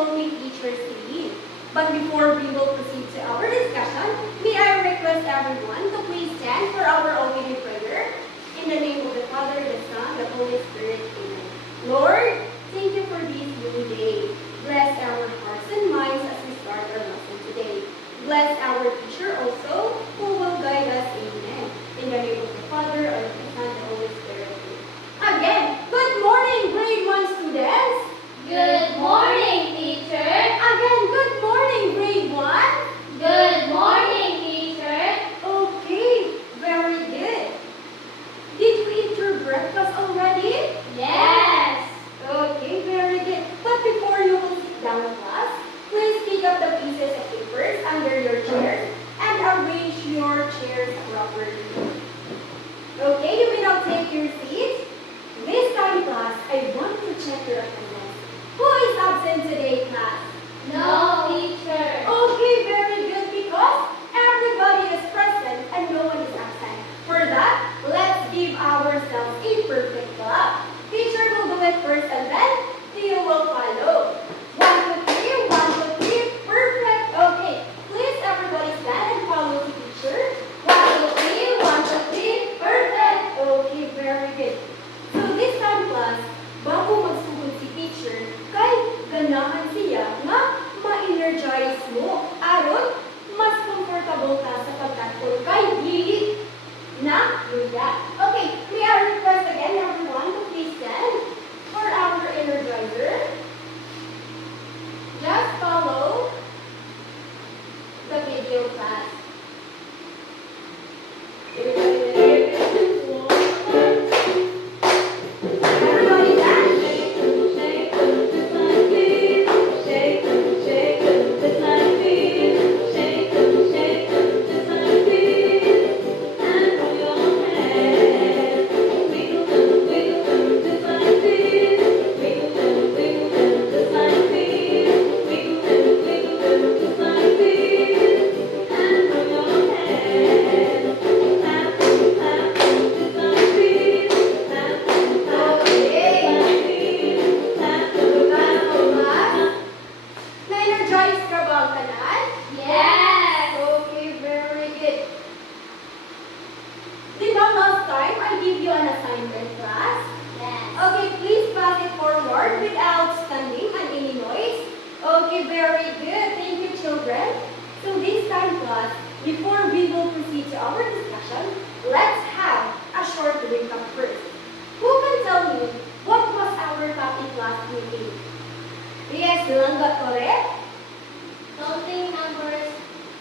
will make teachers leave. But before we will proceed to our discussion, may I request everyone to please stand for our opening prayer. In the name of the Father, the Son, the Holy Spirit, amen. Lord, thank you for this new day. Bless our hearts and minds as we start our lesson today. Bless our teacher also, who will guide us, amen. In the name of the Father, and of the Son, and the Holy Spirit, amen. Again, good morning, grade 1 students. Good morning, teacher. Again, good morning, grade 1. Good morning, teacher. Okay, very good. Did you eat your breakfast already? Yes. Okay, very good. But before you will sit down in class, please pick up the pieces of papers under your chairs and arrange your chairs properly. Okay, you may now take your seats. This time, class, I want to check your attendance. Who is absent today, class? No, teacher. Okay, very good, because everybody is present and no one is absent. For that, let's give ourselves a perfect clap. Teacher will do it first and then you will follow. 1, 2, 3, 1, 2, 3, perfect. Okay, please everybody stand and follow the teacher. 1, 2, 3, 1, 2, 3, perfect. Okay, very good. So this time, class, bago magsugod si teacher, kay ganahan siya nga ma-energize mo aron mas comfortable ka sa pagkatol kay dili na luya. Okay, may I request again everyone to please stand for our energizer. Just follow the video class. Everybody dance. Na-energize ka ba ang tanan? Yes. Okay, very good. Did not last time I give you an assignment, class? Yes. Okay, please pass it forward without standing and any noise. Okay, very good. Thank you, children. So this time, class, before we will proceed to our discussion, let's have a short recap first. Who can tell me what was our topic last meeting? Yes, Langga, correct? Counting numbers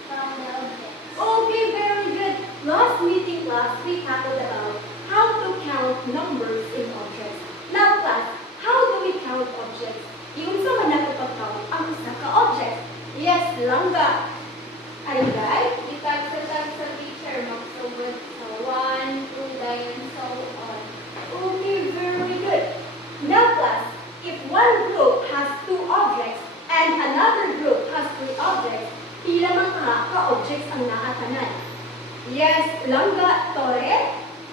from the objects. Okay, very good. Last meeting, class, we tackled about how to count numbers in objects. Now, class, how do we count objects? Yung sa man nakapag-count ang isa ka object. Yes, Langga. Aligay? Itag sa teacher, magsugod sa 1, 2, dayon so on. Okay, very good. Now, class, if one group has 2 objects and another group has 3 objects, pila man ka-objects ang naatanan? Yes, Langga, Tore?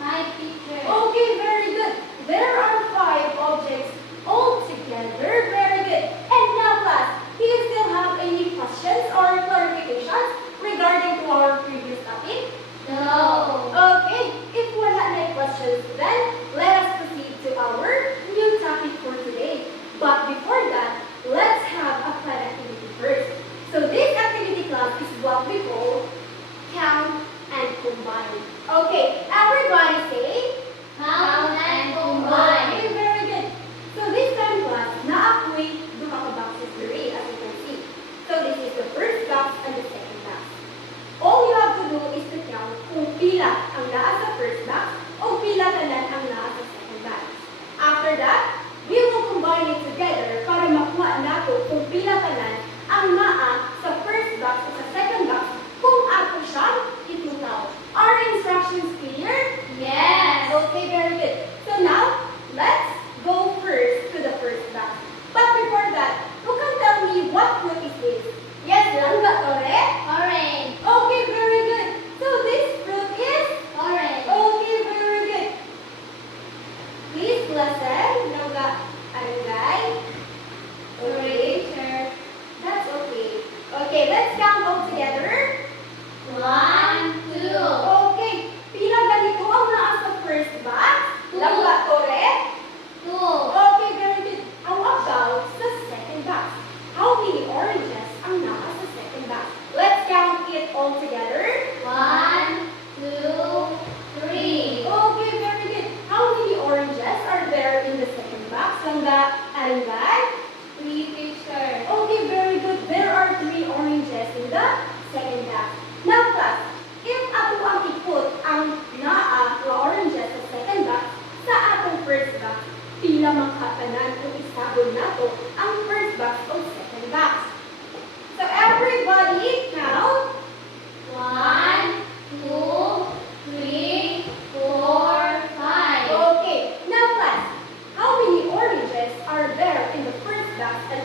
Hi, teacher. Okay, very good. There are 5 objects all together. Very good. And now, class, do you still have any questions or clarifications regarding to our previous topic? No. Okay, if wala na questions, then let us proceed to our new topic for today. But before that, let's have a fun activity first. So this activity, class, is what we call count and combine. Okay, our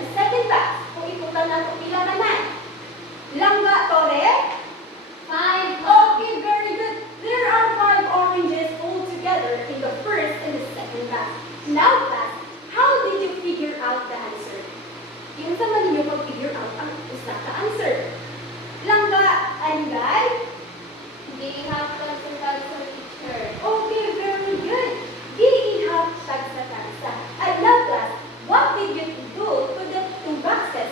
sa second batch. Kung iputan na ito pila naman. Langga, Tore? 5. Okay, very good. There are 5 oranges all together in the first and the second batch. Now, class, how did you figure out the answer? Yung sa man ninyo pag-figure out ang isa ka answer. Langga, Alingay? Gihapon sa kalso teacher. Okay, very good. Giihap tagsa-tagsa. And now, class, what did you do to the 2 boxes?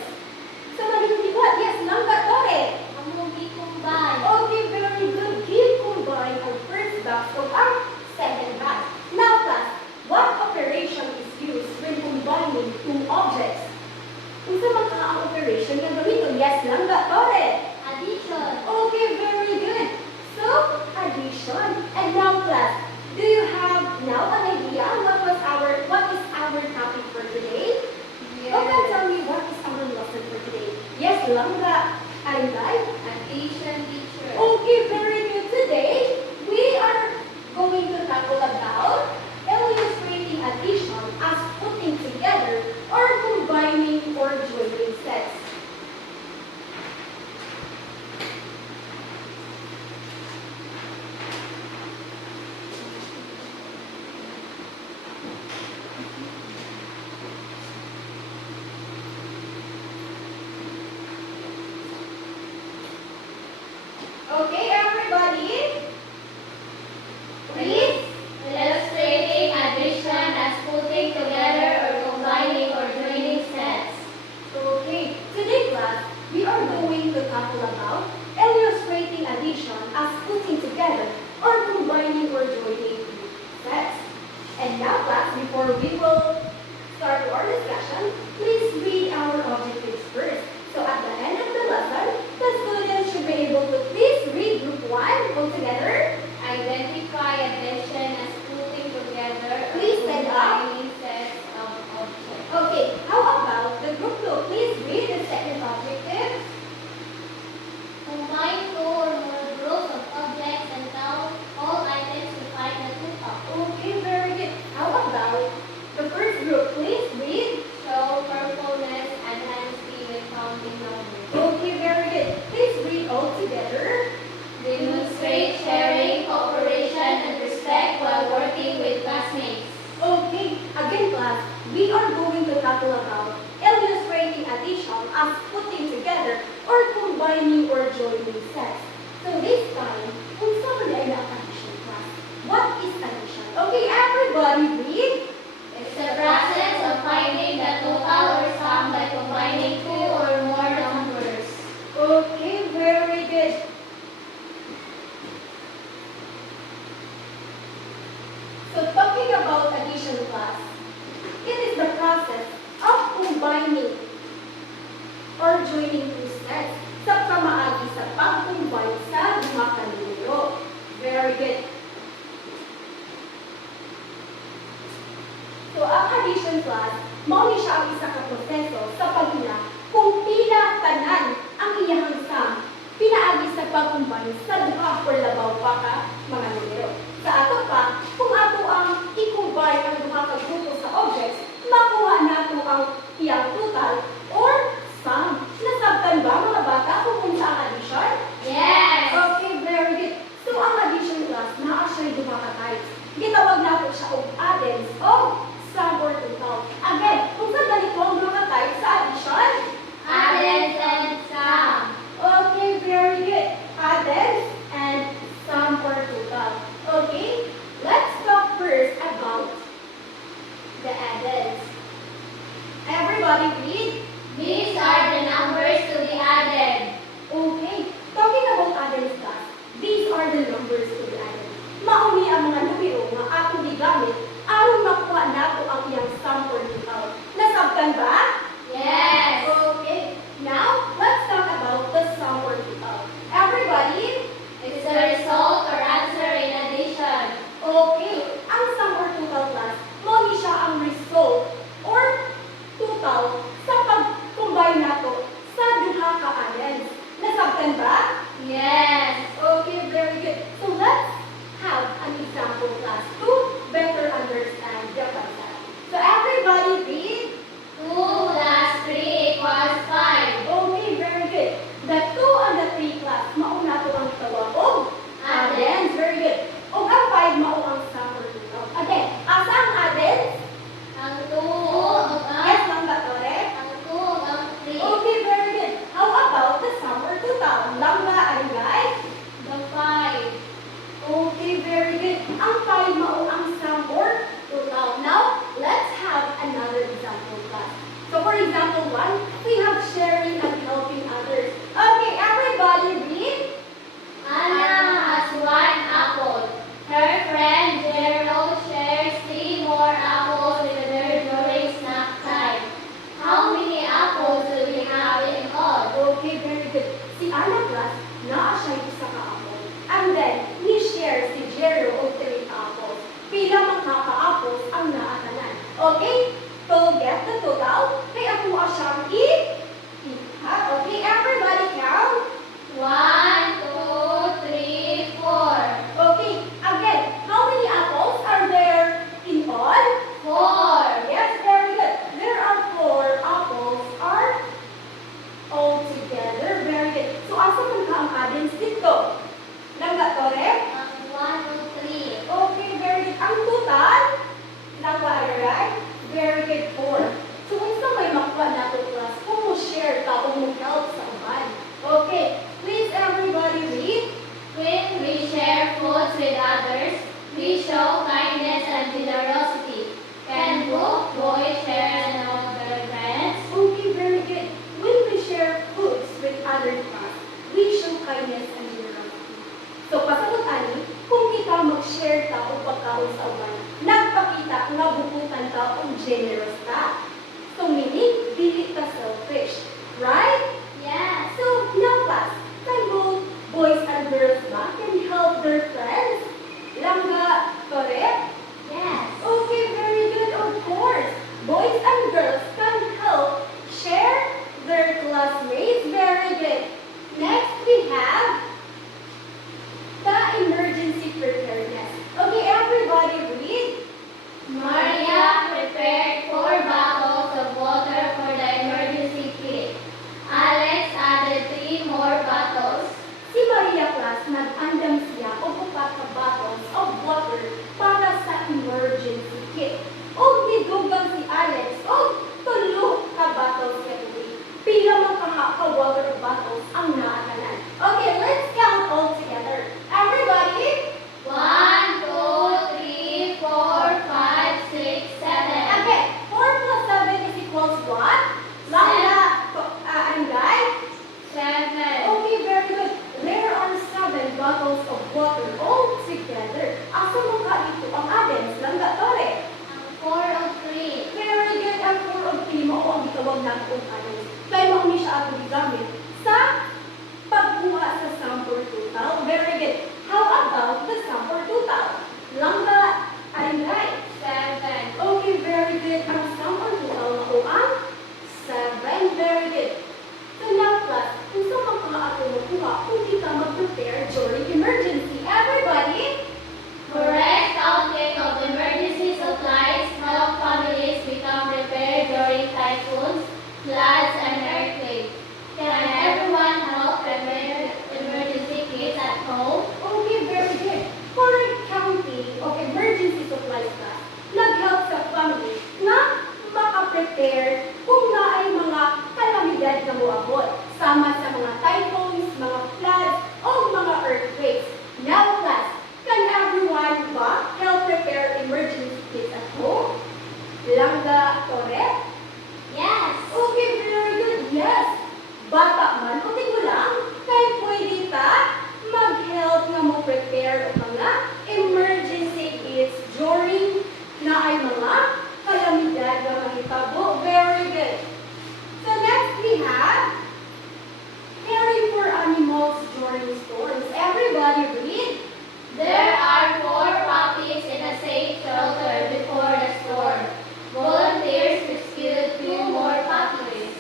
Sa man ninyo what? Yes, Langga, Tore. Amo gi-combine. Okay, very good. Combine ang first box o ang second box. Now, class, what operation is used when combining 2 objects? Kung sa mga ang operation na gamitin, yes, Langga, Tore. Addition. Okay, very good. So, addition. And now, class, do you have now an idea what is our topic for today? Yes. Who can tell me what is our lesson for today? Yes, Langga, Alingay. Addition teacher. Okay, very good. Today, we are going to tackle about illustrating addition as putting together or combining or joining sets. Okay, everybody? Please. Illustrating addition as putting together or combining or joining sets. Okay, today class, we are going to tackle about illustrating addition as putting together or combining or joining sets. And now class, before we will start our discussion, please read our objectives first. So at the end of the lesson, the students should be able to please read group 1 all together. Identify addition as putting together or Please stand up. combining sets of objects. Okay, how about the group 2? Please read the second objective. Combine 2 or more groups of objects and count all items to find the total. Okay, very good. How about the first group? Please read. Show purpleness and honesty when counting numbers. Okay, very good. Please read all together. Demonstrate sharing, cooperation, and respect while working with classmates. Okay, again class, we are going to tackle about illustrating addition as putting together or combining or joining sets. So this time, kung saan ay addition class? What is addition? Okay, everybody read. It's the process of finding the total or sum by combining 2 or more numbers. Okay, very good. So talking about addition class, it is the process of combining or joining 2 sets sa pamaagi sa pag-combine sa duha ka numero. Very good. So ang addition class, mao ni siya ang isa ka proseso sa pagila kung pila tanan ang iyahang sum pinaagi sa pag-combine sa duha or labaw pa ka mga numero. Sa ato pa, kung ato ang i-combine ang duha ka grupo sa objects, makuha nato ang iyang total or sum. Nasabtan ba mga bata kung unsa ang addition? Yes! Okay, very good. So ang addition class, naa siya duha ka types. Gitawag nato siya og addends o sum or total. Again, kung sa ganito ang duha ka types sa addition, ana class naa siya isa ka apple. And then ni share si Jero og 3 apples. Pila man ka apples ang naa tanan. Okay? So get the total. Kay ako siyang iha. Okay, everybody count. 1, 2, 3, 4. Okay, again, how many apples are there in all? 4. Yes, very good. There are 4 apples are all together. Very good. So, asa man ka ang addings dito? Langga, correct? 1, 2, 3. Okay, very good. Ang total? Langga, right? Very good, 4. So, unsa may makuha na to class? Kung mo share ka, kung mo help sa uban. Okay, please everybody read. When we share foods with others, we show kindness and generosity. Can boys share among their friends? Okay, very good. When we share foods with other class, we show kindness and generosity. So, pasabot ani, kung kita mag-share ka o pagkaon sa uban, nagpakita nga bukutan ka o generous ka. So, meaning, dili ka selfish. Right? Yes. So, now class, can both boys and girls ba can help their friends? Langga, correct? Yes. Okay, very good, of course. Boys and girls can help share their classmates. Very good. Next, we have the emergency preparedness. Okay, everybody read. Maria prepared 4 bottles of water for the emergency kit. Alex added 3 more bottles. Si Maria class, nag-andam siya o upat ka bottles of water para sa emergency kit. O nidugang si Alex o tulo ka bottles ka tubig. Pila man ka water bottles ang naatanan. Okay, let's count all together. Everybody, 1, 2, 3, 4, 5, 6, 7. okay, 4 plus 7 is equals what? Langga, and guys? 7. Okay, very good. There are 7 bottles of water all together. Asa mo ka ito ang addends? Langga, tore. 4 of 3. Very good. Ang 4 of 3 mo ang gitawag na ang addends. Kaya mo ni siya ato gigamit sa pagkuha sa sum for total. Very good. How about the sum for total? Langga, ay right. 7. Okay, very good. Ang sum for total na ko ang 7. Very good. So now class, kung saan ka mga ato makuha kung di ka mag-prepare during emergency? Everybody? Correct counting of emergency supplies help families become prepared during typhoons, floods, and earthquakes. Can everyone help prepare emergency kits at home? Okay, very good. Correct counting of emergency supplies class, nag-help sa family na maka-prepare kung na ay mga kalamidad na muabot, sama sa mga typhoons, mga floods, o mga earthquakes. Now class, can everyone ba help prepare emergency kits at home? Langga, correct? Yes. Okay, very good. Yes. Bata man, o mo lang, kahit pwede ta mag-help nga mo prepare o mga emergency kits during na ay mga kalamidad na mahitabo. Very good. So next we have caring for animals during storms. Everybody read. There are 4 puppies in a safe shelter before the storm. Volunteers rescued 2 more puppies.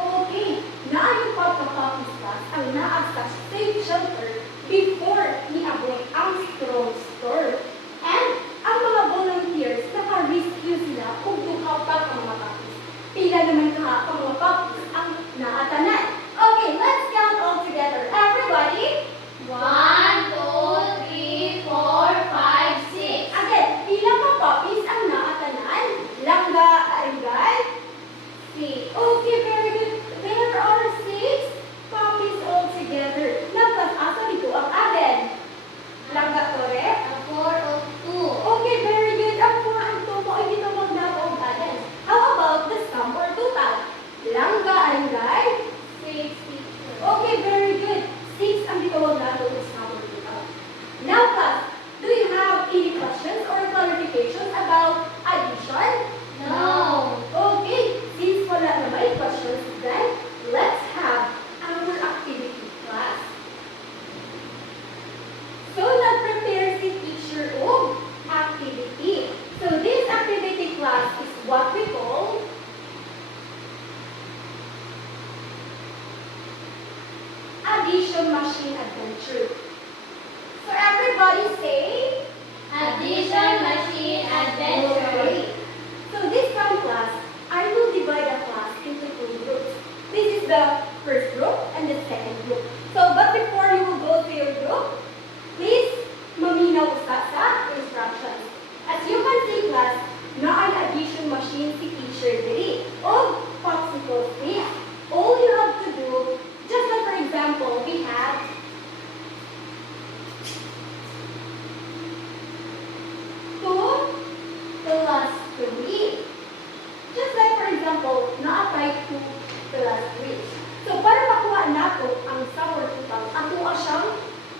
Okay, naayong pagkapapis class ang naag sa safe shelter before niabot ang strong storm. And ang mga volunteers, naka-rescue sila kung duha pa ang mga puppies. Pila naman ka ang mga puppies ang naatanan. Okay, let's count all together. Everybody? 1, 2, 3, 4, 5, 6. Again, pila ka puppies ang naatanan? Langga, arigay? 6. Okay, very good. There are 6 puppies all together. Nagpag-asa dito ang aden. addition machine adventure. So everybody say, Addition machine adventure. okay. So this time class, I will divide the class into two groups. This is the first group and the second group. So, but before you will go to your group, please maminaw sa instructions. As you can see class, na ang addition machine si teacher diri o popsicle stick. All you have to do, just like for example, we have 2 plus 3. Just like for example, na-apply 2 plus 3. So para makuha nato ang sour total, ato siyang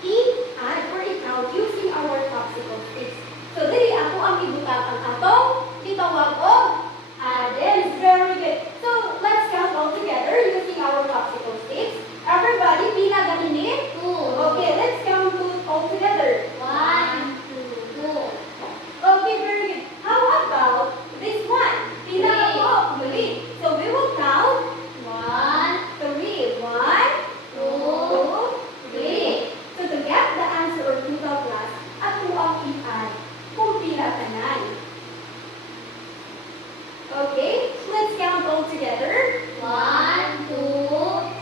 i-add or i-count using our popsicle sticks. So dili ako ang ibutang ang atong gitawag og addends. Very good. So let's count all together using our popsicle sticks. Everybody, pila ganini? 2. Okay, let's count all together. 1, 2. Okay, very good. How about this one? Pila Three. ako? Muli. So we will count 1, 3. 1, 2, 3. So to get the answer or total class, ato ang i-add kung pila tanan. Okay, let's count all together. 1, 2,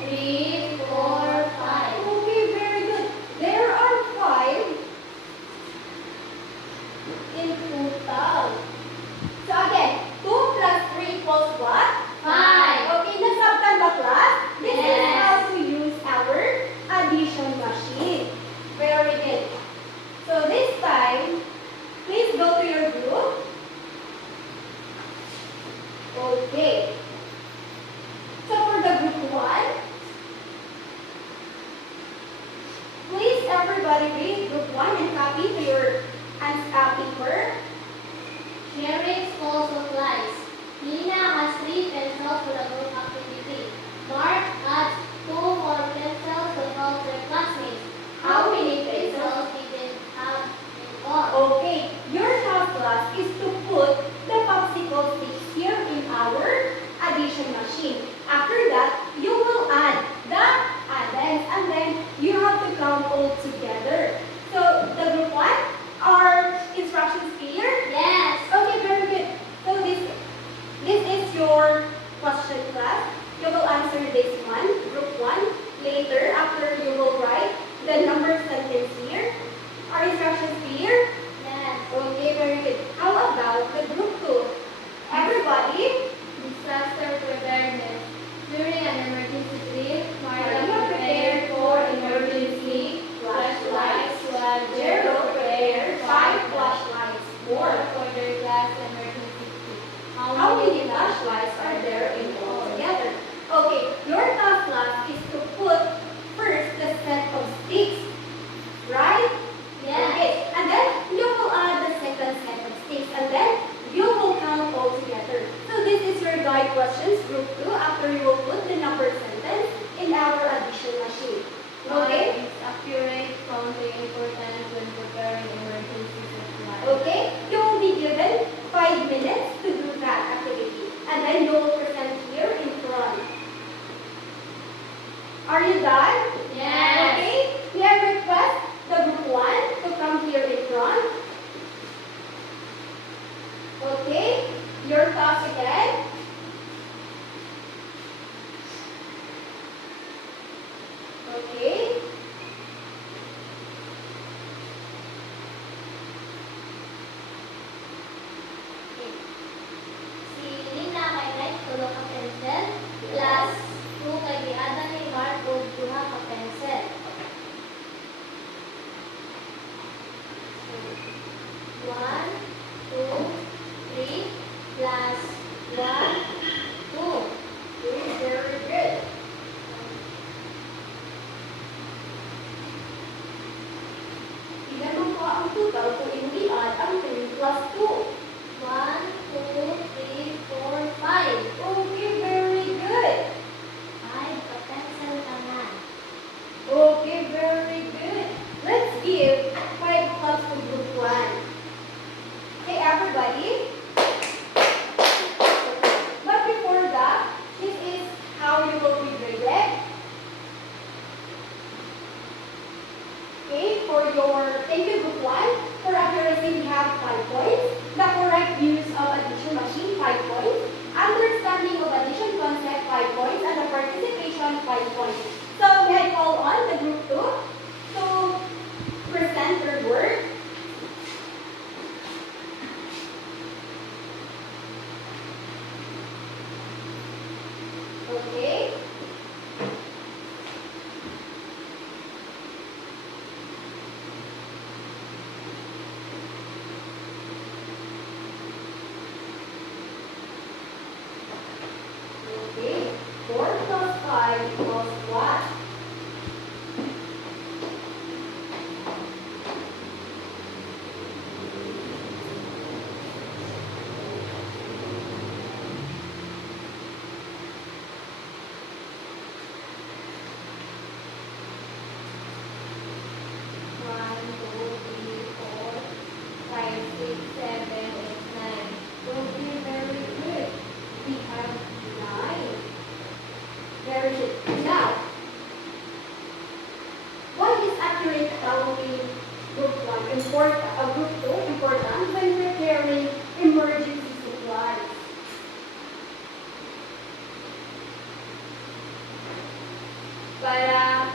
3, 4, 5. Okay, very good. There are 5 in total. So again, 2 plus 3 equals what? 5. Okay, nasabtan ba class? This is Yes. how to use our addition machine. Very good. So this time, please go to your group. Okay. So for the group 1, please everybody read group 1 and copy to your paper. Sharing school supplies. Nina has 3 pencils for the group activity. Mark adds 2 more pencils to help their classmates. How many pencils did they have in all? Okay, your task class is to put the popsicle sticks here in our addition machine. After that, you will add the addends and then you have to count all together. So the group 1, are instructions clear? Yes. Okay, very good. So this is your question class. You will answer this one, group 1. Later, after you will write the number sentence here. Are instructions clear? Yes. Okay, very good. How about the group 2? Everybody, Disaster preparedness. During an emergency trip, Maria Maria prepared 4 emergency flashlights while Jero Jero prepared prepared 5 flashlights. more More. for their class emergency trip. How many flashlights are there in all together? Okay, your task class is to put first the set of sticks, right? Yes. Okay, and then you will add the second set of sticks, and then you will count all together. So this is your guide questions, group 2, after you will put the number sentence in our addition machine. Okay? Is accurate counting important when preparing emergency supplies. Okay? You will be given 5 minutes to do that activity, and then you will present here in front. Are you done? Yes. Okay? We have request the group 1 to come here in front. Okay? Your task again. Okay? Si Lina kay Mike tulo ka pencil plus 2 kay giada ni Mark og 2 ka pencil. 1, 2, 3 plus 1, 2. Very good. Ilan mo po ang total kung hindi add ang 3 plus 2? 1, 2, 3, 4, 5. Okay, very good. 5 ka pencil tanan. Okay, very good. Let's give 5 plus to group 1. Okay, everybody. But before that, this is how you will be graded. Thank you, Group 1. For accuracy, we have 5 points. The correct use of addition machine, 5 points. Understanding of addition concept, 5 points. And the participation, 5 points. So, we had call on the Group 2 to present their work. Okay. Okay. 4 plus 5 equals what? One, two, three, four, five, six, seven, eight, nine. Okay, very good. We have 9. Very good. Now, why is accurate counting group 1 important, group 2 important when preparing emergency supplies? Para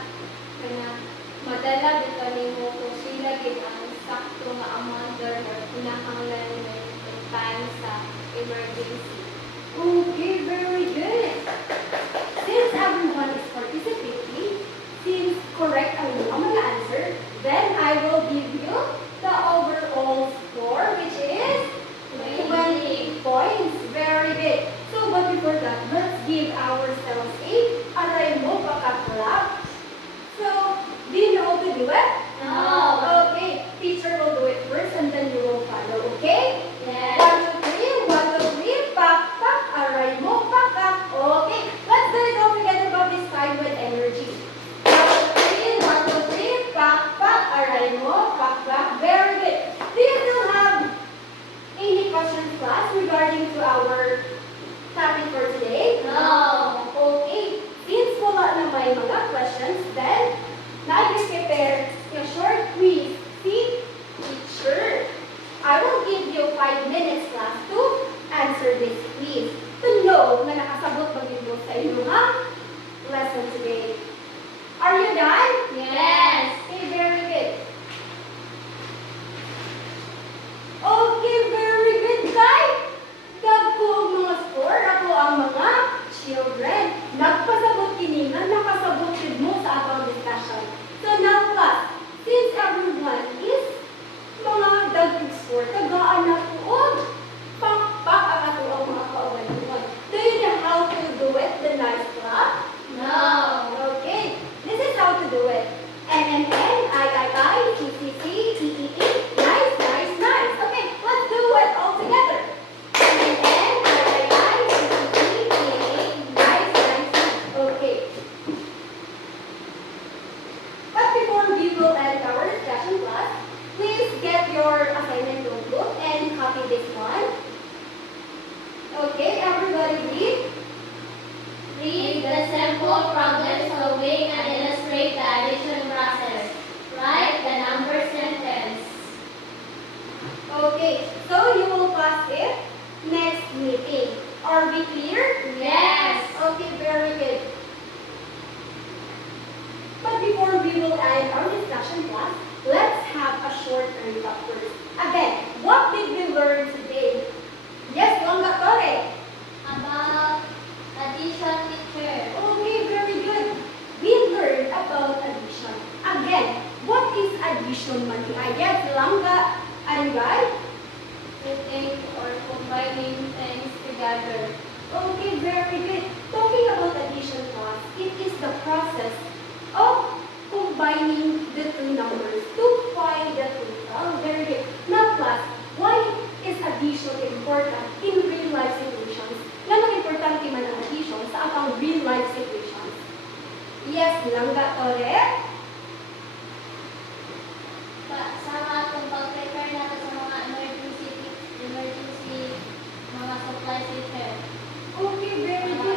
madala bitaw nimo kung sila gid ang sakto nga amount or kinahanglan nimo in time sa emergency. Okay, very good. Since everyone is participating, since correct ang inyong mga answer, then I will give you the overall score, which is 20 points. Very good. So, but before that, let's give ourselves a aray mo pagka-clap. So, do you know how to do it? No. Okay, teacher will do it first and then you will follow, okay? Yes. 1, 2, 3, pak, pak, aray mo, pak, pak. Okay, let's do it all together but this time with energy. 1, 2, 3, pak, pak, aray mo, pak, pak. Very good. Do you still have any questions, class, regarding to our topic for today? No. Okay, since wala na may mga questions, then nag-prepare a short quiz. See, teacher, I will give you 5 minutes, class, to answer this quiz. To know na nakasabot ba dito sa inyong lesson today. Are you done? Yes. Okay, very good. Okay, very good, Kai. Dagko ang mga score, ako ang mga children. Nagpasabot kiningan, nakasabot yun mo sa atong discussion. So now, class, since everyone is mga dagkog score, tagaan na tuod. Pakpak ang ato ang mga kaugalingon. Do you know how to do it, the nice clap? No. Okay, this is how to do it. N, I, C, C, C, E, E, E. Nice, nice, nice. Okay, let's do it all together. N, I, C, C, C, E, E, E. Nice, nice, nice. Okay. But before we will end our discussion class, please get your assignment notebook and copy this one. Okay, everybody read. Read the simple problem solving and illustrate the addition process. Write the number sentence. Okay, so you will pass it next meeting. Are we clear? Yes. Okay, very good. But before we will end our discussion class, let's have a short recap first. Again, what did we learn today? Yes, Langga Tore. About addition, teacher. Okay, very good. We learned about addition. Again, what is addition, Mani? Yes, Langga, and right? Putting or combining things together. Okay, very good. Talking about addition, class, it is the process of combining the two numbers to find the total. Very good. Now, class, why is addition important in real life situations? Ganang importante man ang addition sa atong real life situations. Yes, Langga Tore. Sa atong pag-prepare natin sa mga emergency mga supplies, teacher. Okay, very good.